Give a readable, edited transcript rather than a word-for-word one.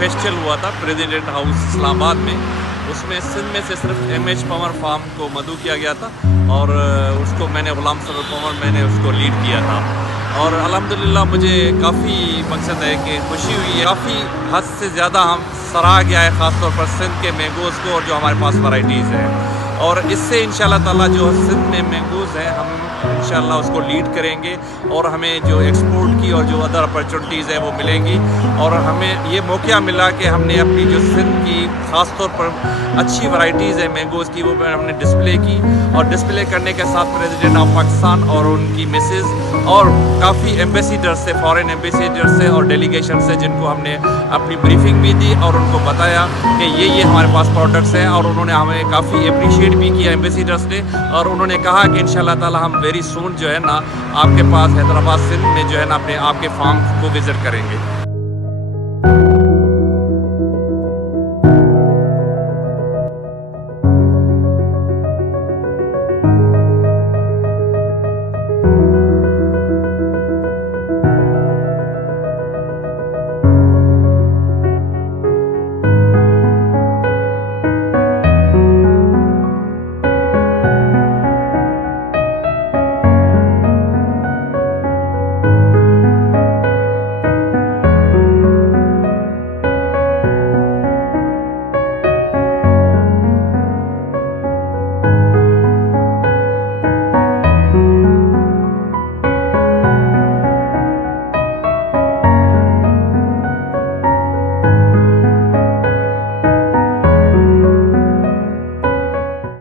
Festival हुआ था president house Islamabad में, उसमें सिंध में से सिर्फ MH पंवर फार्म को मदऊ किया गया था और उसको मैंने गुलाम सदर पंवर मैंने उसको लीड किया था। और अल्हम्दुलिल्लाह मुझे काफ़ी मकसद है कि खुशी हुई है, काफ़ी हद से ज़्यादा हम सराहा गया है, ख़ासतौर पर सिंध के मैंगोज़ को और जो हमारे पास वैराइटीज़ हैं। और इससे इंशाल्लाह ताला जो सिंध में मैंगोज़ हैं हम इंशाल्लाह उसको लीड करेंगे और हमें जो एक्सपोर्ट की और जो अदर अपॉर्चुनिटीज़ हैं वो मिलेंगी। और हमें ये मौका मिला कि हमने अपनी जो सिंध की ख़ास तौर पर अच्छी वैराइटीज़ है मैंगोज़ की वो हमने डिस्प्ले की, और डिस्प्ले करने के साथ प्रेसिडेंट ऑफ पाकिस्तान और उनकी मिसेज़ और काफ़ी एम्बेसडर से, फॉरेन एम्बेसडर से और डेलीगेशन से, जिनको हमने अपनी ब्रीफिंग भी दी और उनको बताया कि ये हमारे पास प्रोडक्ट्स हैं। और उन्होंने हमें काफ़ी अप्रिशिएट भी किया एम्बेसडर्स ने, और उन्होंने कहा कि इंशाल्लाह ताला हम वेरी सून जो है ना आपके पास हैदराबाद सिंध में जो है ना अपने आपके फार्म को विज़िट करेंगे।